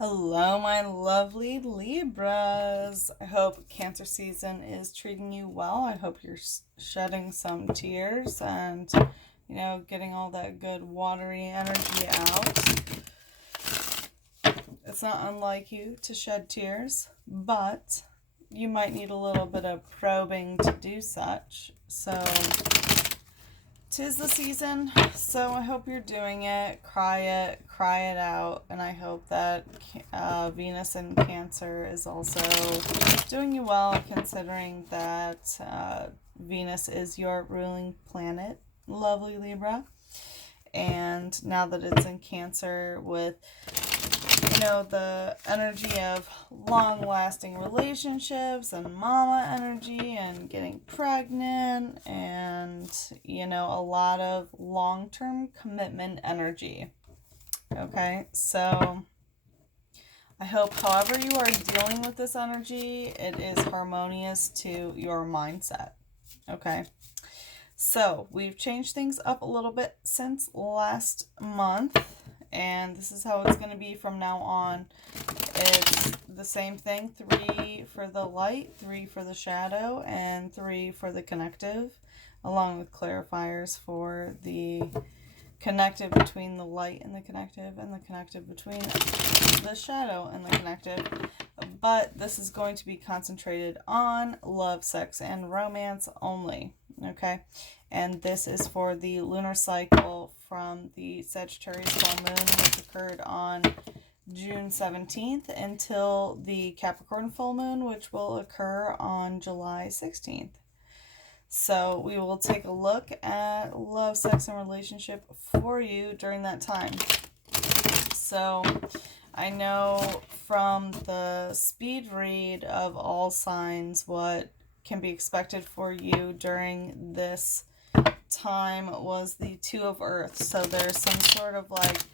Hello, my lovely Libras. I hope Cancer season is treating you well. I hope you're shedding some tears and, getting all that good watery energy out. It's not unlike you to shed tears, but you might need a little bit of probing to do such. So, 'tis the season, so I hope you're doing it. Cry it out, and I hope that Venus in Cancer is also doing you well, considering that Venus is your ruling planet, lovely Libra. And now that it's in Cancer with the energy of long lasting relationships and mama energy and getting pregnant and, a lot of long term commitment energy. Okay, so I hope, however, you are dealing with this energy, it is harmonious to your mindset. Okay. So, we've changed things up a little bit since last month, and this is how it's going to be from now on. It's the same thing, 3 for the light, 3 for the shadow, and 3 for the connective, along with clarifiers for the connective between the light and the connective between the shadow and the connective. But this is going to be concentrated on love, sex, and romance only. Okay, and this is for the lunar cycle from the Sagittarius full moon, which occurred on June 17th, until the Capricorn full moon, which will occur on July 16th. So we will take a look at love, sex, and relationship for you during that time. So I know from the speed read of all signs what can be expected for you during this time was the 2 of Earth. So there's some sort of like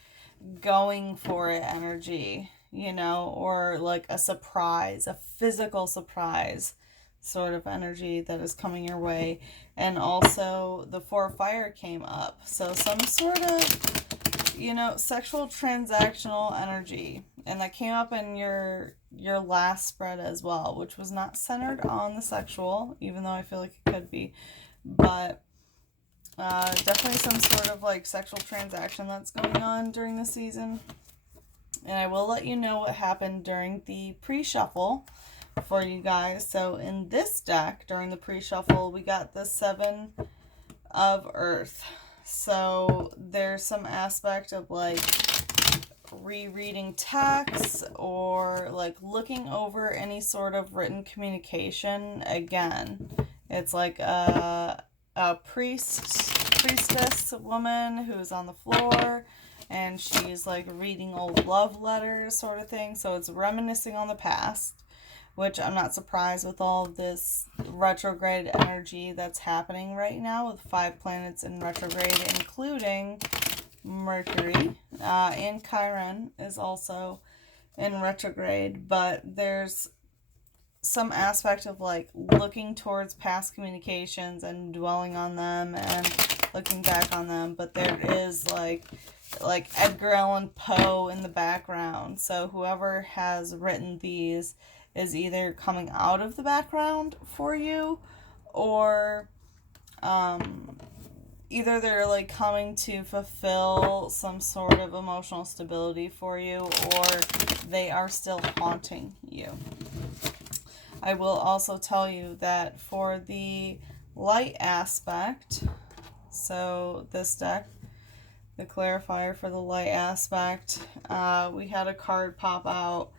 going for it energy, or like a surprise, a physical surprise sort of energy that is coming your way. And also the 4 of Fire came up. So some sort of, sexual transactional energy. And that came up in your last spread as well, which was not centered on the sexual, even though I feel like it could be. But definitely some sort of like sexual transaction that's going on during the season. And I will let you know what happened during the pre-shuffle for you guys. So in this deck, during the pre-shuffle, we got the 7 of Earth. So there's some aspect of like rereading texts or like looking over any sort of written communication again. It's like a priestess woman who's on the floor, and she's like reading old love letters sort of thing. So it's reminiscing on the past, which I'm not surprised with all this retrograde energy that's happening right now with 5 planets in retrograde, including Mercury, and Chiron is also in retrograde. But there's some aspect of like looking towards past communications and dwelling on them and looking back on them. But there is like Edgar Allan Poe in the background. So whoever has written these is either coming out of the background for you, or either they're like coming to fulfill some sort of emotional stability for you, or they are still haunting you. I will also tell you that for the light aspect, so this deck, the clarifier for the light aspect, we had a card pop out,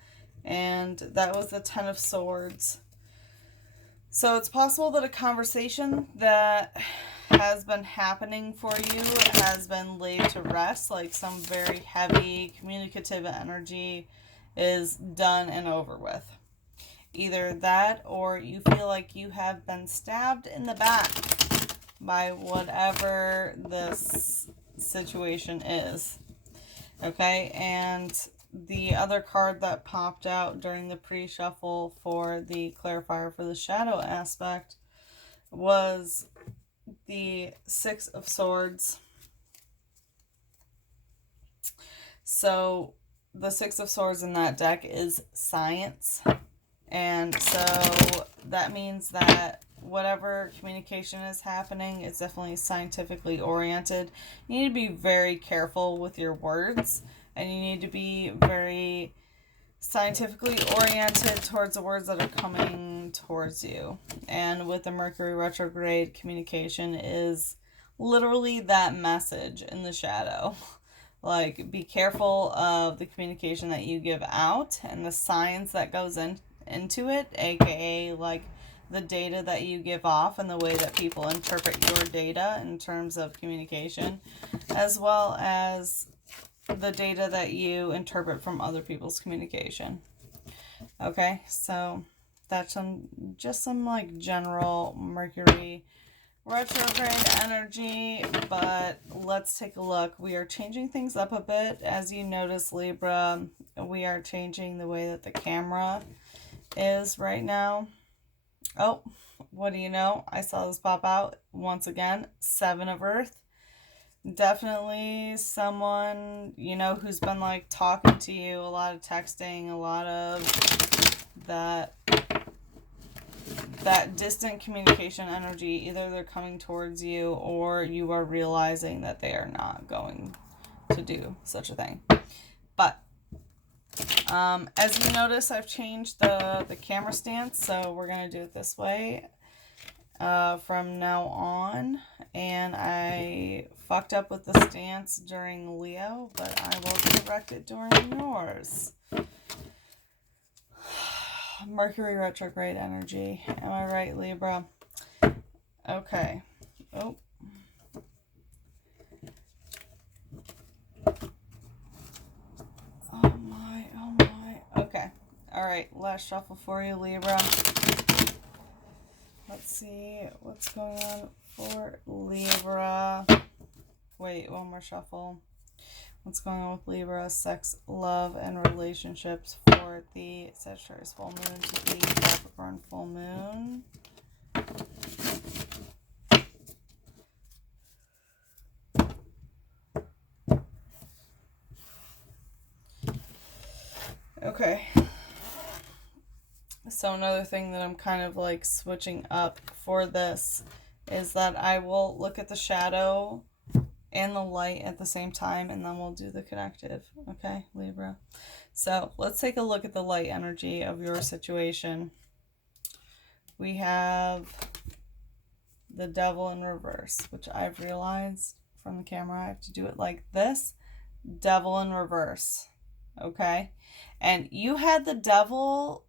and that was the 10 of Swords. So it's possible that a conversation that has been happening for you has been laid to rest, like some very heavy communicative energy is done and over with. Either that, or you feel like you have been stabbed in the back by whatever this situation is. Okay, and the other card that popped out during the pre-shuffle for the clarifier for the shadow aspect was the 6 of Swords. So the Six of Swords in that deck is science. And so that means that whatever communication is happening is definitely scientifically oriented. You need to be very careful with your words, and you need to be very scientifically oriented towards the words that are coming towards you. And with the Mercury retrograde, communication is literally that message in the shadow. Like, be careful of the communication that you give out and the science that goes into it, aka like the data that you give off and the way that people interpret your data in terms of communication, as well as the data that you interpret from other people's communication. Okay, so that's just some like general Mercury retrograde energy, but let's take a look. We are changing things up a bit. As you notice, Libra, we are changing the way that the camera is right now. Oh, what do you know? I saw this pop out once again. Seven of Earth. Definitely someone, you know, who's been like talking to you, a lot of texting, a lot of that distant communication energy. Either they're coming towards you or you are realizing that they are not going to do such a thing. But as you notice, I've changed the camera stance, so we're going to do it this way from now on. And I fucked up with the stance during Leo, but I will correct it during yours. Mercury retrograde energy. Am I right, Libra? Okay. Oh. Oh my. Okay. Alright, last shuffle for you, Libra. Let's see what's going on for Libra. Wait, one more shuffle. What's going on with Libra? Sex, love, and relationships for the Sagittarius full moon to the Capricorn full moon. Okay. So another thing that I'm kind of like switching up for this is that I will look at the shadow and the light at the same time, and then we'll do the connective. Okay, Libra? So let's take a look at the light energy of your situation. We have the Devil in reverse, which I've realized from the camera I have to do it like this. Devil in reverse. Okay? And you had the Devil,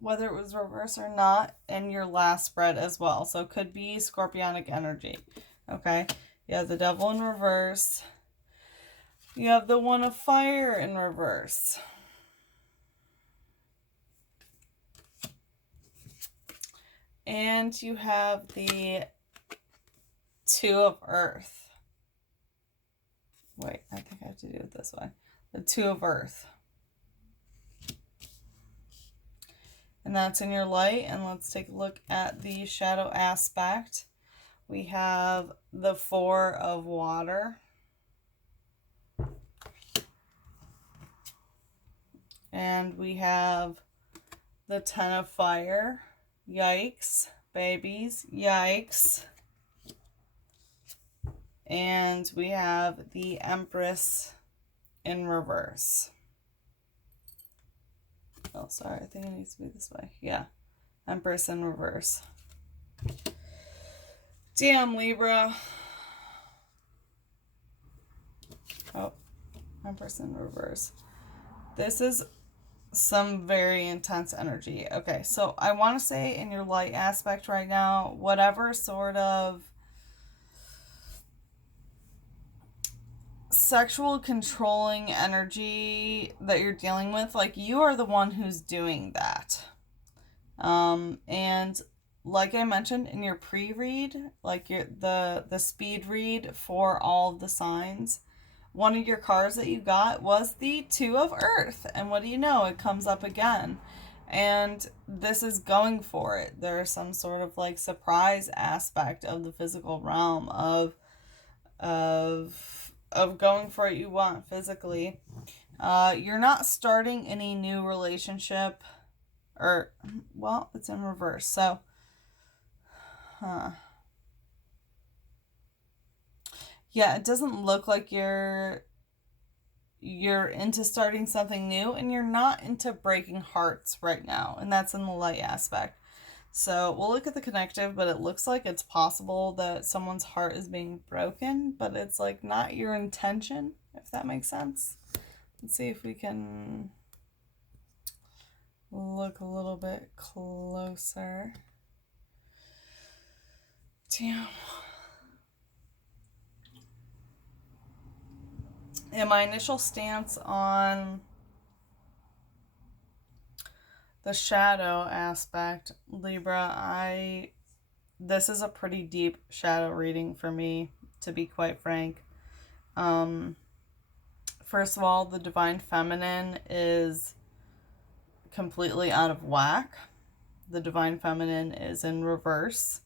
whether it was reverse or not, in your last spread as well. So it could be scorpionic energy. Okay? You have the Devil in reverse. You have the One of Fire in reverse. And you have the Two of Earth. Wait, I think I have to do it this way. The Two of Earth. And that's in your light. And let's take a look at the shadow aspect. We have the Four of Water. And we have the Ten of Fire. Yikes, babies. Yikes. And we have the Empress in reverse. Oh, sorry. I think it needs to be this way. Yeah. Empress in reverse. Damn, Libra. Oh, Empress in reverse. This is some very intense energy. Okay, so I want to say in your light aspect right now, whatever sort of sexual controlling energy that you're dealing with, like, you are the one who's doing that. And like I mentioned in your pre-read, like the speed read for all of the signs, one of your cards that you got was the Two of Earth. And what do you know? It comes up again. And this is going for it. There's some sort of like surprise aspect of the physical realm of going for what you want physically. You're not starting any new relationship, or, well, it's in reverse. So, yeah, it doesn't look like you're into starting something new, and you're not into breaking hearts right now, and that's in the light aspect. So we'll look at the connective, but it looks like it's possible that someone's heart is being broken, but it's like not your intention, if that makes sense. Let's see if we can look a little bit closer. Damn. In my initial stance on the shadow aspect, Libra, this is a pretty deep shadow reading for me, to be quite frank. First of all, the divine feminine is completely out of whack. The divine feminine is in reverse.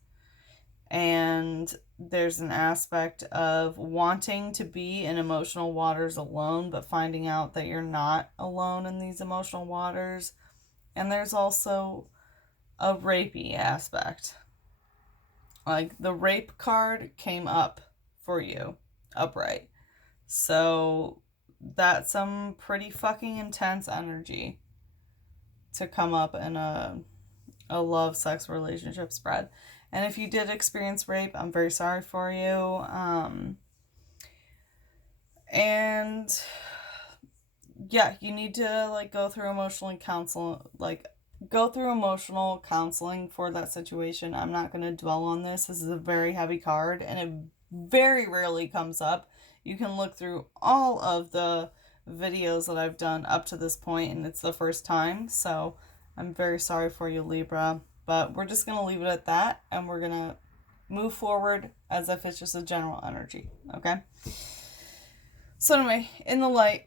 And there's an aspect of wanting to be in emotional waters alone, but finding out that you're not alone in these emotional waters. And there's also a rapey aspect. Like, the rape card came up for you, upright. So that's some pretty fucking intense energy to come up in a love sex relationship spread. And if you did experience rape, I'm very sorry for you. And yeah, you need to like go through emotional counseling for that situation. I'm not going to dwell on this. This is a very heavy card, and it very rarely comes up. You can look through all of the videos that I've done up to this point, and it's the first time. So I'm very sorry for you, Libra. But we're just going to leave it at that, and we're going to move forward as if it's just a general energy, okay? So anyway, in the light,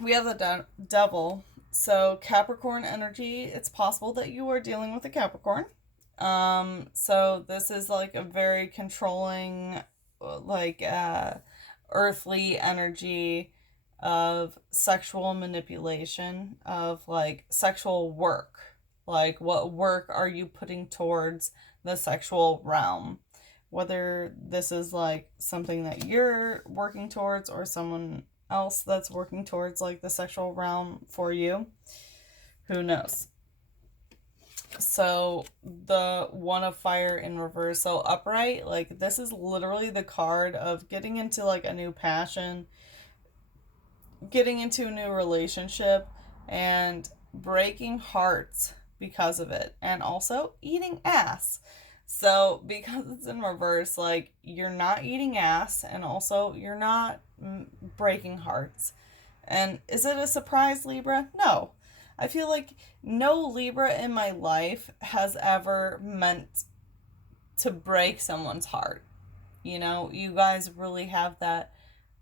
we have the devil. So Capricorn energy, it's possible that you are dealing with a Capricorn. So this is like a very controlling, like, earthly energy of sexual manipulation, of like sexual work. Like, what work are you putting towards the sexual realm? Whether this is like something that you're working towards or someone else that's working towards like the sexual realm for you, who knows? So the one of fire in reverse, so upright, like this is literally the card of getting into like a new passion, getting into a new relationship, and breaking hearts because of it, and also eating ass. So because it's in reverse, like you're not eating ass, and also you're not breaking hearts. And is it a surprise, Libra? No. I feel like no Libra in my life has ever meant to break someone's heart. You know, you guys really have that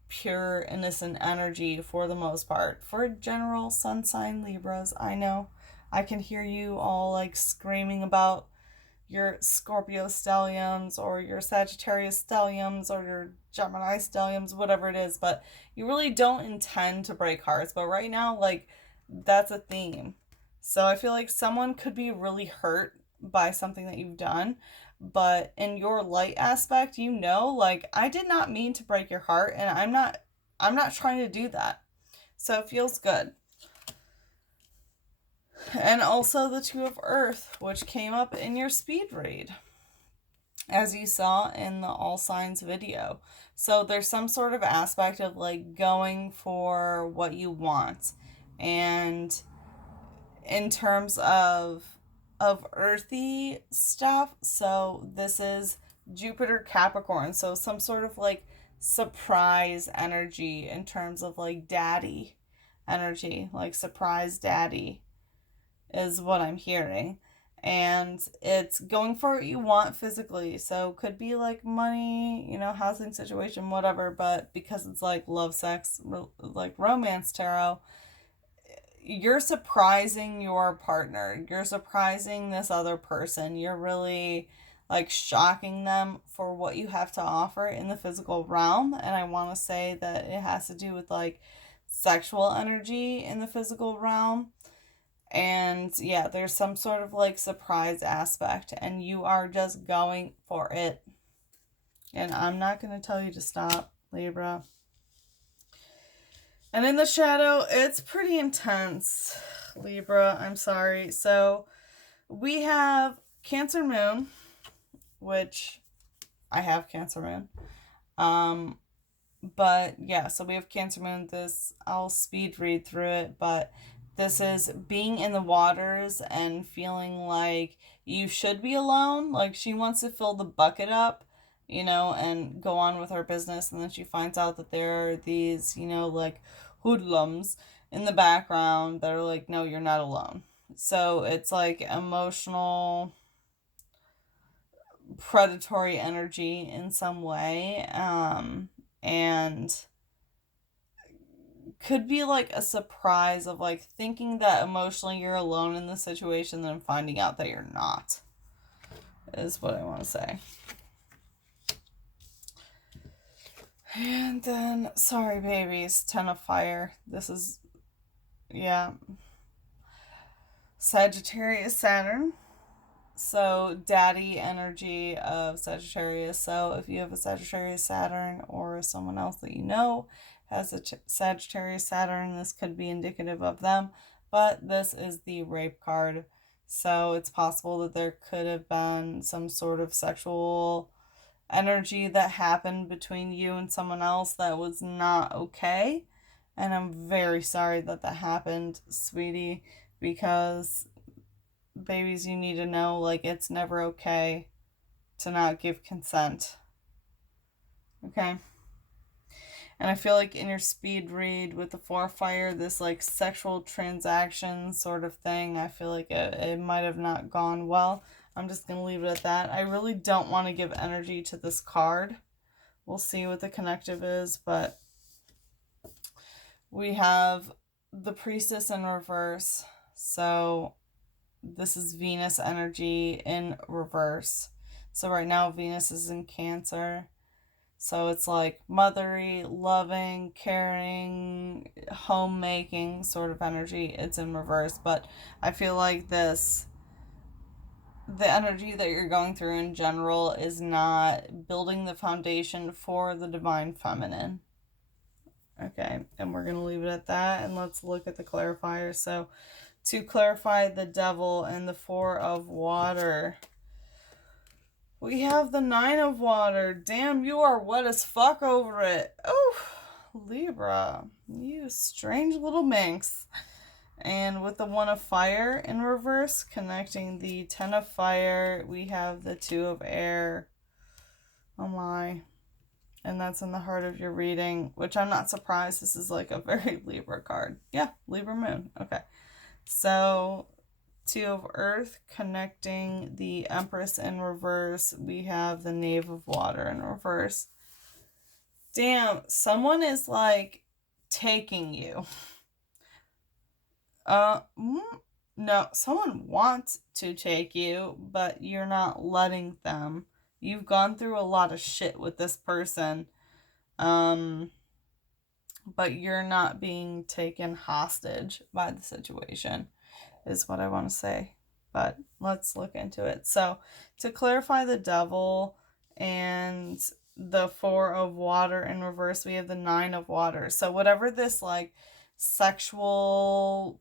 pure, innocent energy for the most part. For general sun sign Libras, I know I can hear you all like screaming about your Scorpio stelliums or your Sagittarius stelliums or your Gemini stelliums, whatever it is, but you really don't intend to break hearts. But right now, like, that's a theme. So I feel like someone could be really hurt by something that you've done, but in your light aspect, you know, like, I did not mean to break your heart, and I'm not trying to do that. So it feels good. And also the Two of Earth, which came up in your speed read, as you saw in the All Signs video. So there's some sort of aspect of like going for what you want. And in terms of earthy stuff, so this is Jupiter Capricorn. So some sort of like surprise energy in terms of like daddy energy, like surprise daddy is what I'm hearing. And it's going for what you want physically. So could be like money, you know, housing situation, whatever. But because it's like love, sex, like romance tarot, you're surprising your partner. You're surprising this other person. You're really like shocking them for what you have to offer in the physical realm. And I want to say that it has to do with like sexual energy in the physical realm. And yeah, there's some sort of like surprise aspect, and you are just going for it. And I'm not going to tell you to stop, Libra. And in the shadow, it's pretty intense, Libra. I'm sorry. So we have Cancer Moon, which I have Cancer Moon. But yeah, so we have Cancer Moon. This, I'll speed read through it, but this is being in the waters and feeling like you should be alone. Like she wants to fill the bucket up, you know, and go on with her business. And then she finds out that there are these, you know, like hoodlums in the background that are like, no, you're not alone. So it's like emotional, predatory energy in some way. And could be like a surprise of like thinking that emotionally you're alone in the situation, then finding out that you're not, is what I want to say. And then, sorry babies, 10 of fire. This is, yeah, Sagittarius Saturn. So daddy energy of Sagittarius. So if you have a Sagittarius Saturn, or someone else that you know has a Sagittarius Saturn, this could be indicative of them. But this is the rape card. So it's possible that there could have been some sort of sexual energy that happened between you and someone else that was not okay. And I'm very sorry that that happened, sweetie, because babies, you need to know, like, it's never okay to not give consent. Okay? And I feel like in your speed read with the 4 fire, this like sexual transaction sort of thing, I feel like it might have not gone well. I'm just going to leave it at that. I really don't want to give energy to this card. We'll see what the connective is, but we have the Priestess in reverse. So this is Venus energy in reverse. So right now Venus is in Cancer. So it's like mothery, loving, caring, homemaking sort of energy. It's in reverse. But I feel like the energy that you're going through in general is not building the foundation for the divine feminine. Okay, and we're going to leave it at that. And let's look at the clarifier. So to clarify the devil and the 4 of water, we have the 9 of water. Damn, you are wet as fuck over it. Oh, Libra, you strange little minx. And with the 1 of fire in reverse, connecting the 10 of fire, we have the 2 of air. Oh my. And that's in the heart of your reading, which I'm not surprised. This is like a very Libra card. Yeah, Libra moon. Okay. So 2 of earth connecting the Empress in reverse. We have the Knave of water in reverse. Damn, someone is like taking you. No, someone wants to take you, but you're not letting them. You've gone through a lot of shit with this person. But you're not being taken hostage by the situation, is what I want to say. But let's look into it. So to clarify the devil and the 4 of water in reverse, we have the 9 of water. So whatever this like sexual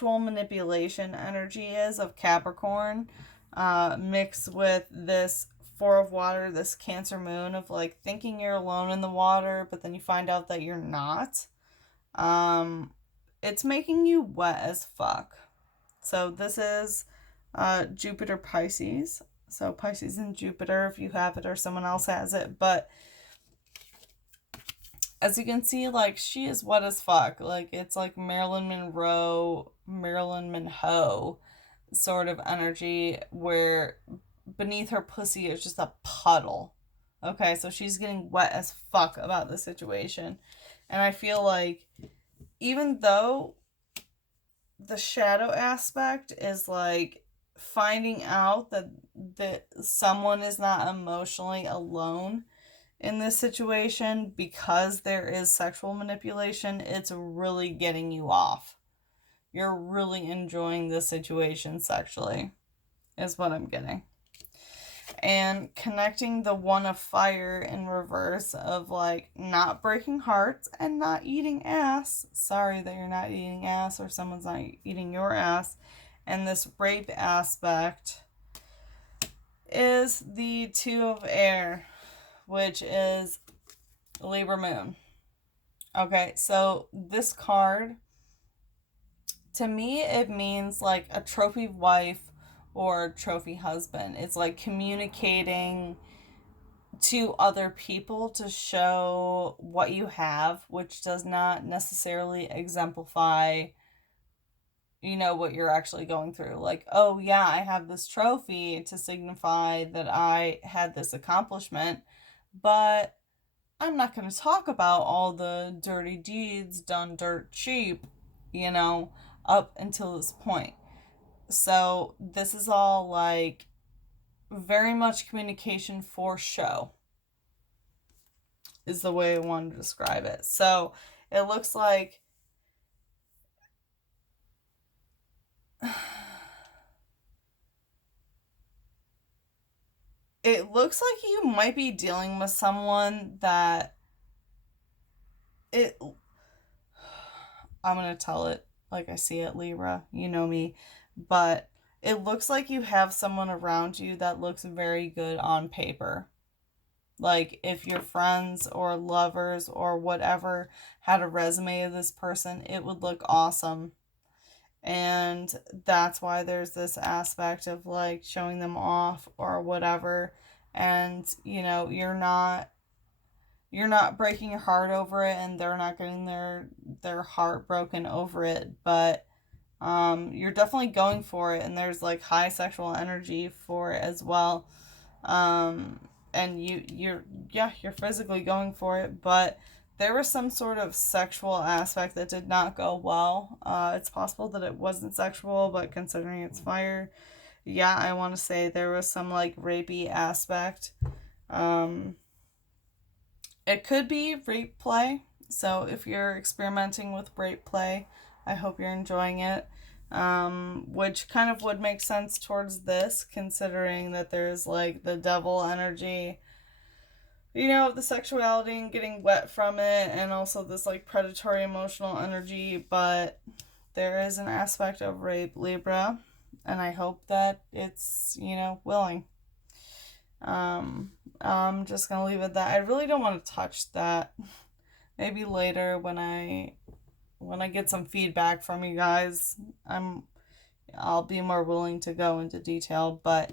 manipulation energy is of Capricorn, mixed with this 4 of water, this Cancer moon of like thinking you're alone in the water, but then you find out that you're not. It's making you wet as fuck. So this is Jupiter Pisces. So Pisces and Jupiter, if you have it or someone else has it. But as you can see, like, she is wet as fuck. Like, it's like Marilyn Monroe sort of energy where beneath her pussy is just a puddle. Okay, so she's getting wet as fuck about the situation. And I feel like even though the shadow aspect is like finding out that someone is not emotionally alone in this situation, because there is sexual manipulation, it's really getting you off. You're really enjoying the situation sexually, is what I'm getting. And connecting the one of fire in reverse of like not breaking hearts and not eating ass. Sorry that you're not eating ass or someone's not eating your ass. And this rape aspect is the two of air, which is Libra moon. Okay, so this card, to me, it means like a trophy wife or trophy husband. It's like communicating to other people to show what you have, which does not necessarily exemplify, you know, what you're actually going through. Like, oh yeah, I have this trophy to signify that I had this accomplishment, but I'm not going to talk about all the dirty deeds done dirt cheap, you know, up until this point. So this is all like very much communication for show, is the way I want to describe it. So it looks like you might be dealing with someone that I'm going to tell it like I see it, Libra. You know me. But it looks like you have someone around you that looks very good on paper. Like, if your friends or lovers or whatever had a resume of this person, it would look awesome. And that's why there's this aspect of like showing them off or whatever. And, you know, you're not breaking your heart over it, and they're not getting their heart broken over it, but you're definitely going for it, and there's like high sexual energy for it as well. And you're physically going for it, but there was some sort of sexual aspect that did not go well. It's possible that it wasn't sexual, but considering it's fire, yeah, I want to say there was some like rapey aspect. It could be rape play. So if you're experimenting with rape play, I hope you're enjoying it. Which kind of would make sense towards this, considering that there's like the devil energy, you know, the sexuality and getting wet from it, and also this like predatory emotional energy. But there is an aspect of rape, Libra, and I hope that it's, you know, willing. I'm just gonna leave it at that. I really don't want to touch that. Maybe later when I get some feedback from you guys, I'll be more willing to go into detail. But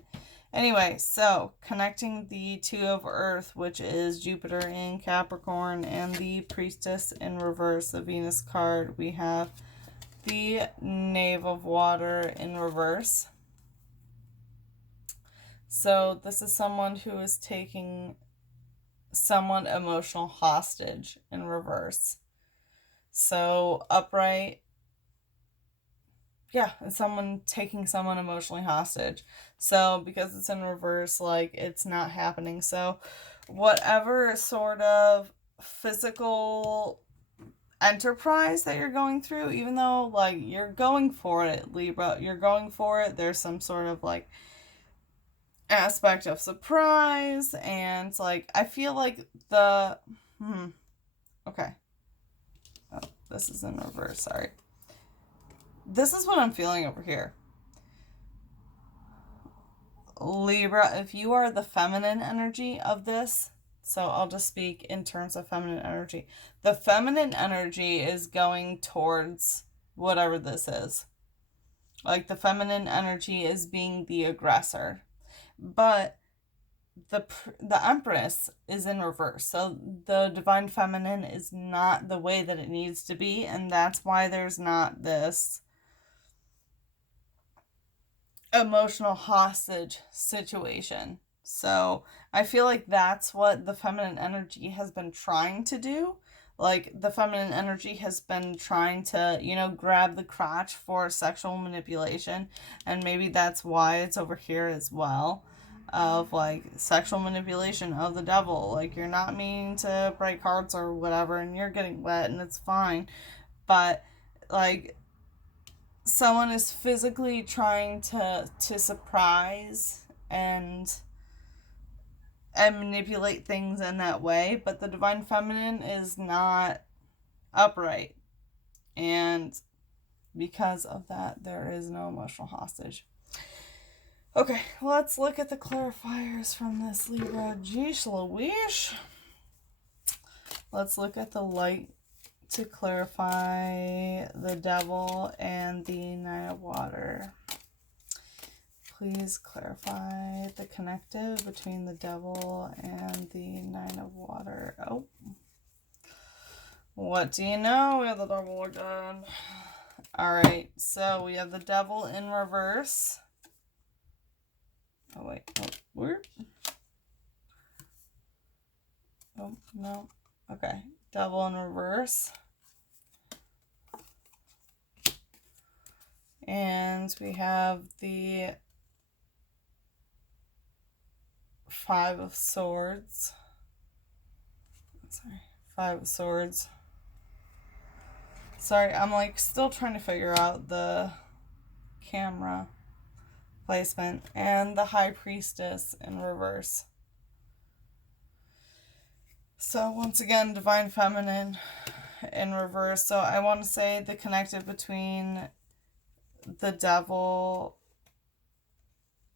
anyway, so connecting the two of Earth, which is Jupiter in Capricorn, and the Priestess in reverse, the Venus card, we have the Knave of Water in reverse. So this is someone who is taking someone emotional hostage in reverse. So upright, yeah, it's someone taking someone emotionally hostage. So because it's in reverse, like, it's not happening. So whatever sort of physical enterprise that you're going through, even though like you're going for it, Libra, you're going for it, there's some sort of like aspect of surprise, and like I feel like the okay, oh, this is in reverse, sorry. This is what I'm feeling over here, Libra. If you are the feminine energy of this, so I'll just speak in terms of feminine energy, the feminine energy is going towards whatever this is. Like, the feminine energy is being the aggressor. But the Empress is in reverse. So the divine feminine is not the way that it needs to be, and that's why there's not this emotional hostage situation. So I feel like that's what the feminine energy has been trying to do. Like, the feminine energy has been trying to, you know, grab the crotch for sexual manipulation, and maybe that's why it's over here as well. of like sexual manipulation of the devil. Like you're not meaning to break hearts or whatever, and you're getting wet and it's fine. But like someone is physically trying to surprise and manipulate things in that way, but the divine feminine is not upright. And because of that, there is no emotional hostage. Okay, let's look at the clarifiers from this Libra. Geesh Louise. Let's look at the light to clarify the devil and the Nine of Water. Please clarify the connective between the devil and the Nine of Water. Oh. What do you know? We have the devil again. Alright, so we have the devil in reverse. Oh, wait. Oh, where? Oh, no. Okay. Devil in reverse. And we have the Five of Swords. Sorry. Five of Swords. Sorry, I'm like still trying to figure out the camera placement. And the High Priestess in reverse. So once again, Divine Feminine in reverse. So I want to say the connective between the devil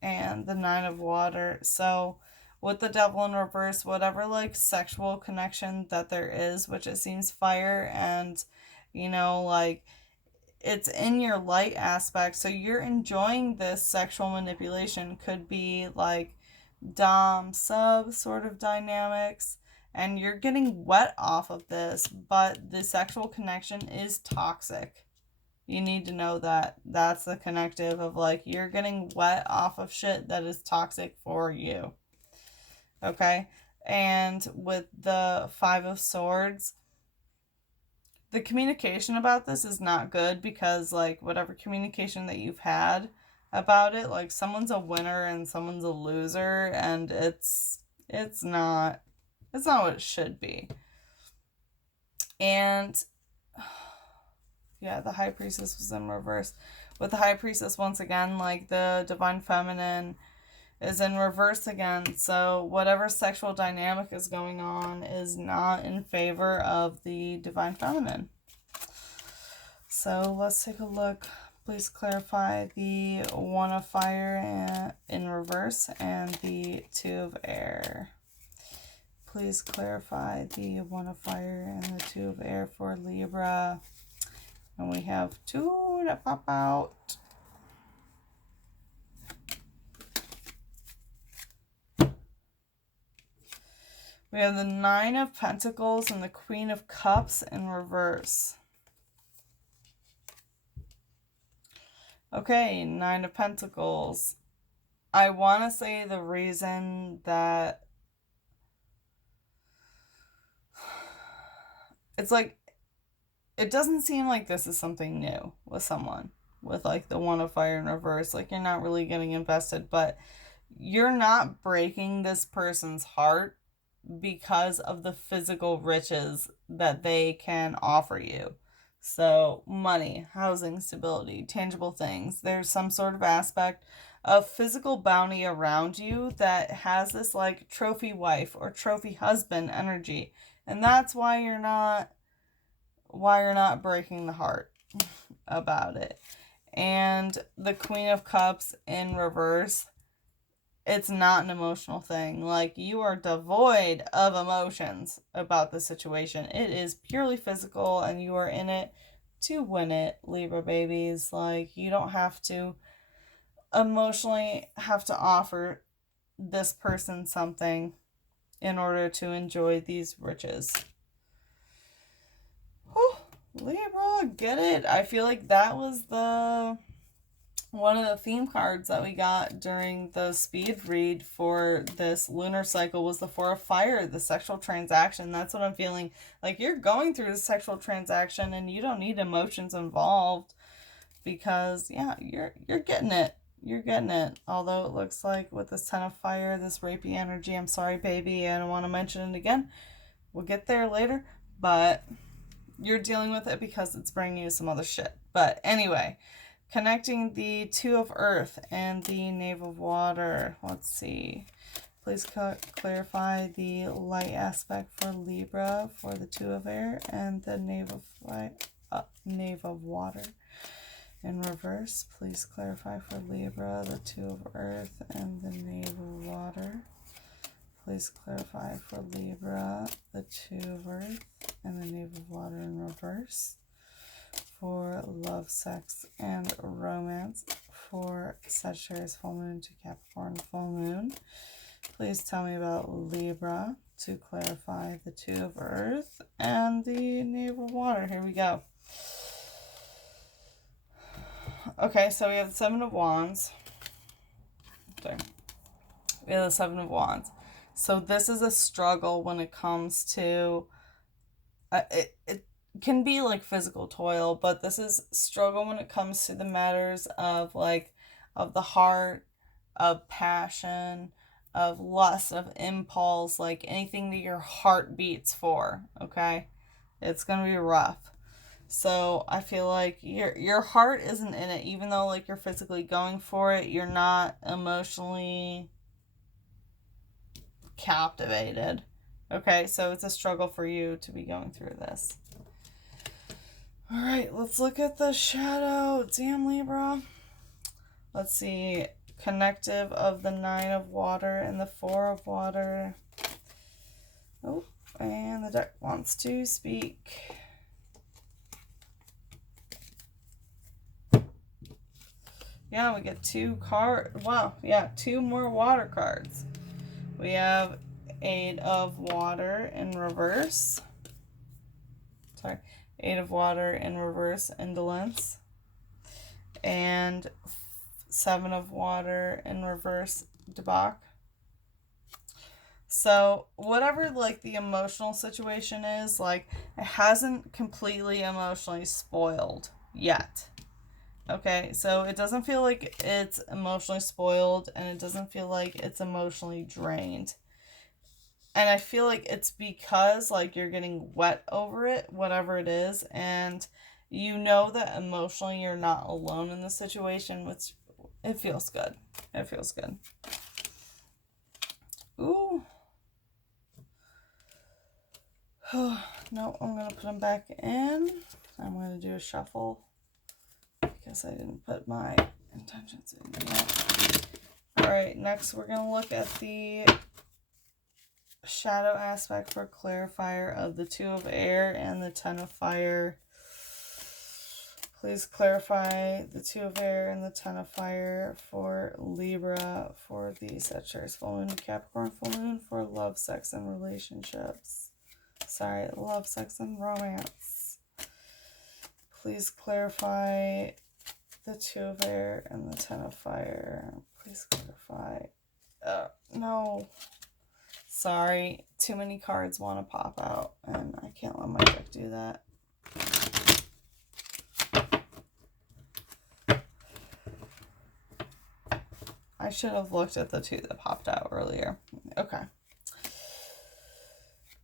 and the Nine of Water. So with the devil in reverse, whatever like sexual connection that there is, which it seems fire, and you know, like it's in your light aspect, so you're enjoying this sexual manipulation. Could be like dom sub sort of dynamics, and you're getting wet off of this, but the sexual connection is toxic. You need to know that. That's the connective of like you're getting wet off of shit that is toxic for you. Okay? And with the Five of Swords, the communication about this is not good, because like whatever communication that you've had about it, like someone's a winner and someone's a loser, and it's not what it should be. And yeah, the High Priestess was in reverse. With the High Priestess, once again, like the Divine Feminine is in reverse again. So whatever sexual dynamic is going on is not in favor of the Divine Feminine. So let's take a look. Please clarify the One of Fire in reverse and the Two of Air. Please clarify the One of Fire and the Two of Air for Libra. And we have two that pop out. We have the Nine of Pentacles and the Queen of Cups in reverse. Okay, Nine of Pentacles. I want to say the reason that it's like, it doesn't seem like this is something new with someone. With like the One of Fire in reverse. Like you're not really getting invested, but you're not breaking this person's heart because of the physical riches that they can offer you. So money, housing, stability, tangible things. There's some sort of aspect of physical bounty around you that has this like trophy wife or trophy husband energy. And that's why you're not breaking the heart about it. And the Queen of Cups in reverse, it's not an emotional thing. Like, you are devoid of emotions about the situation. It is purely physical, and you are in it to win it, Libra babies. Like, you don't have to emotionally have to offer this person something in order to enjoy these riches. Whew, Libra, get it? I feel like that was one of the theme cards that we got during the speed read for this lunar cycle was the Four of Fire, the sexual transaction. That's what I'm feeling. Like, you're going through the sexual transaction and you don't need emotions involved because, yeah, you're getting it. You're getting it. Although it looks like with this Ten of Fire, this rapey energy, I'm sorry, baby, I don't want to mention it again. We'll get there later. But you're dealing with it because it's bringing you some other shit. But anyway, connecting the Two of Earth and the Knave of Water. Let's see. Please clarify the light aspect for Libra for the Two of Air and the Knave of Water. In reverse, please clarify for Libra the Two of Earth and the Knave of Water. Please clarify for Libra the Two of Earth and the Knave of Water in reverse. For love, sex, and romance for Sagittarius full moon to Capricorn full moon. Please tell me about Libra to clarify the Two of Earth and the Knave of Water. Here we go. Okay, so we have the Seven of Wands. Sorry. We have the Seven of Wands. So this is a struggle when it comes to... it can be like physical toil, but this is struggle when it comes to the matters of like of the heart, of passion, of lust, of impulse, like anything that your heart beats for. Okay, it's gonna be rough. So I feel like your heart isn't in it, even though like you're physically going for it, you're not emotionally captivated. Okay, so it's a struggle for you to be going through this. All right, let's look at the shadow. Damn, Libra. Let's see. Connective of the Nine of Water and the Four of Water. Oh, and the deck wants to speak. Yeah, we get two cards. Wow, yeah, two more water cards. We have Eight of Water in reverse. Sorry. Eight of Water in reverse, indolence. And Seven of Water in reverse, debauch. So whatever like the emotional situation is, like it hasn't completely emotionally spoiled yet. Okay, so it doesn't feel like it's emotionally spoiled and it doesn't feel like it's emotionally drained. And I feel like it's because like you're getting wet over it, whatever it is, and you know that emotionally you're not alone in the situation, which it feels good. It feels good. Ooh. No, I'm going to put them back in. I'm going to do a shuffle because I didn't put my intentions in yet. Alright, next we're going to look at the shadow aspect for clarifier of the Two of Air and the Ten of Fire. Please clarify the Two of Air and the Ten of Fire for Libra, for the Sagittarius full moon, Capricorn full moon, for love, sex, and relationships. Sorry, love, sex, and romance. Please clarify the Two of Air and the Ten of Fire. Please clarify. No. Sorry, too many cards want to pop out, and I can't let my deck do that. I should have looked at the two that popped out earlier. Okay.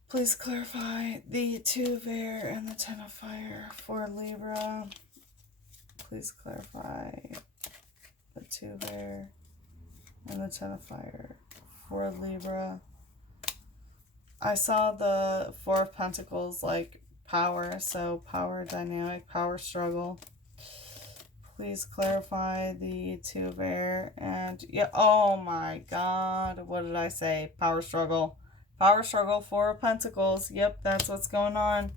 Please clarify the Two of Air and the Ten of Fire for Libra. Please clarify the Two of Air and the Ten of Fire for Libra. I saw the Four of Pentacles like power, so power dynamic, power struggle. Please clarify the Two of Air and yeah, oh my god, what did I say? Power struggle. Power struggle, Four of Pentacles. Yep, that's what's going on.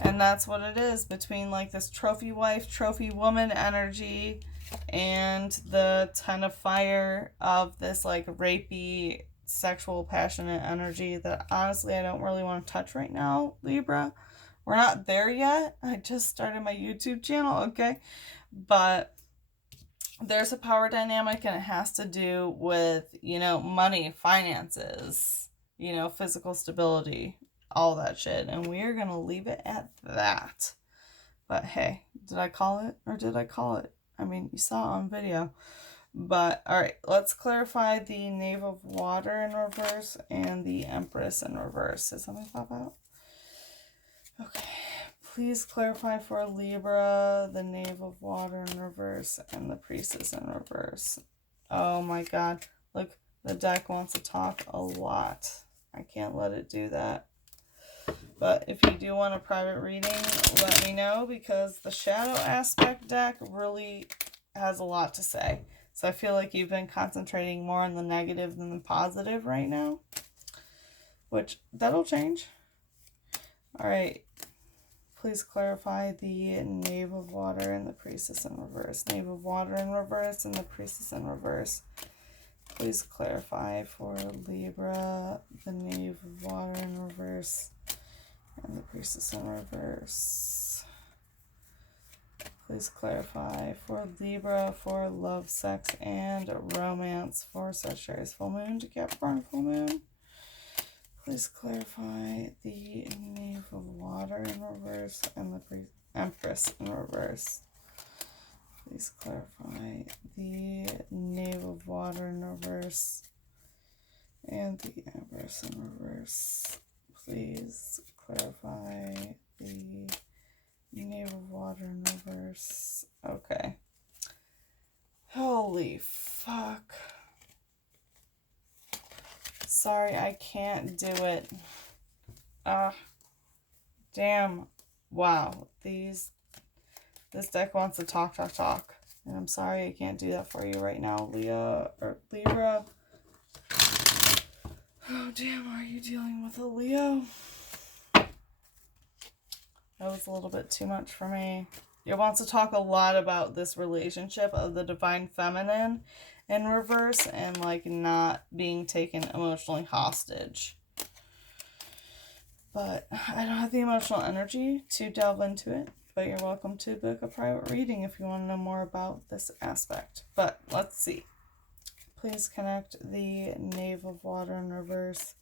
And that's what it is between like this trophy wife, trophy woman energy and the Ten of Fire of this like rapey, sexual, passionate energy that honestly I don't really want to touch right now, Libra. We're not there yet. I just started my YouTube channel, okay? But there's a power dynamic and it has to do with, you know, money, finances, you know, physical stability, all that shit. And we're going to leave it at that. But hey, did I call it or did I call it? I mean, you saw it on video. But, all right, let's clarify the Knave of Water in reverse and the Empress in reverse. Did something pop out? Okay. Please clarify for Libra the Knave of Water in reverse and the Priestess in reverse. Oh my god. Look, the deck wants to talk a lot. I can't let it do that. But if you do want a private reading, let me know, because the Shadow Aspect deck really has a lot to say. So I feel like you've been concentrating more on the negative than the positive right now, which that'll change. All right. Please clarify the Knave of Water and the Priestess in reverse. Knave of Water in reverse and the Priestess in reverse. Please clarify for Libra the Knave of Water in reverse and the Priestess in reverse. Please clarify for Libra for love, sex, and romance for Sagittarius full moon to Capricorn full moon. Please clarify the Knave of Water in reverse and the Empress in reverse. Please clarify the Knave of Water in reverse and the Empress in reverse. Please clarify the Knave of Water in reverse. Okay. Holy fuck. Sorry, I can't do it. Damn. Wow. This deck wants to talk. And I'm sorry I can't do that for you right now, Libra. Oh, damn, are you dealing with a Leo? That was a little bit too much for me. It wants to talk a lot about this relationship of the Divine Feminine in reverse and like not being taken emotionally hostage. But I don't have the emotional energy to delve into it. But you're welcome to book a private reading if you want to know more about this aspect. But let's see. Please connect the Knave of Water in reverse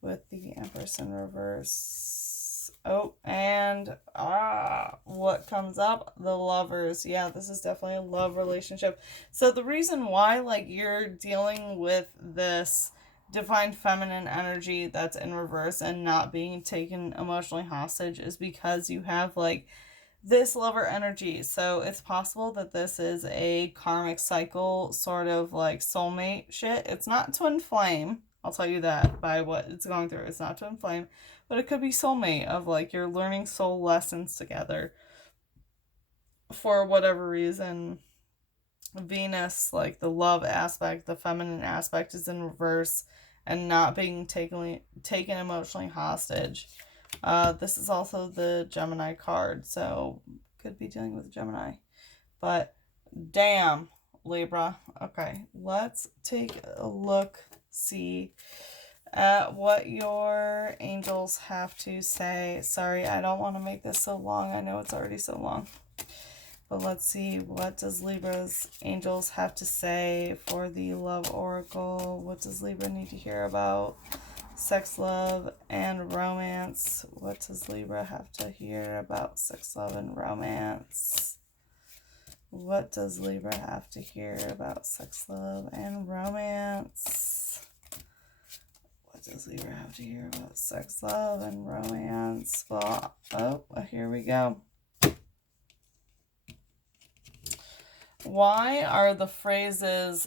with the Empress in reverse. Oh, and what comes up? The Lovers. Yeah, this is definitely a love relationship. So the reason why, like, you're dealing with this Divine Feminine energy that's in reverse and not being taken emotionally hostage is because you have, like, this lover energy. So it's possible that this is a karmic cycle, sort of like soulmate shit. It's not twin flame. I'll tell you that by what it's going through. It's not twin flame, but it could be soulmate, of like you're learning soul lessons together. For whatever reason, Venus, like the love aspect, the feminine aspect, is in reverse and not being taken emotionally hostage. This is also the Gemini card, so could be dealing with Gemini. But damn, Libra. Okay, let's take a look, see at what your angels have to say. Sorry, I don't want to make this so long. I know it's already so long. But let's see, what does Libra's angels have to say for the love oracle? What does Libra need to hear about sex, love, and romance? What does Libra have to hear about sex, love, and romance? What does Libra have to hear about sex, love, and romance? What does Libra have to hear about sex, love, and romance? Well, oh, here we go. Why are the phrases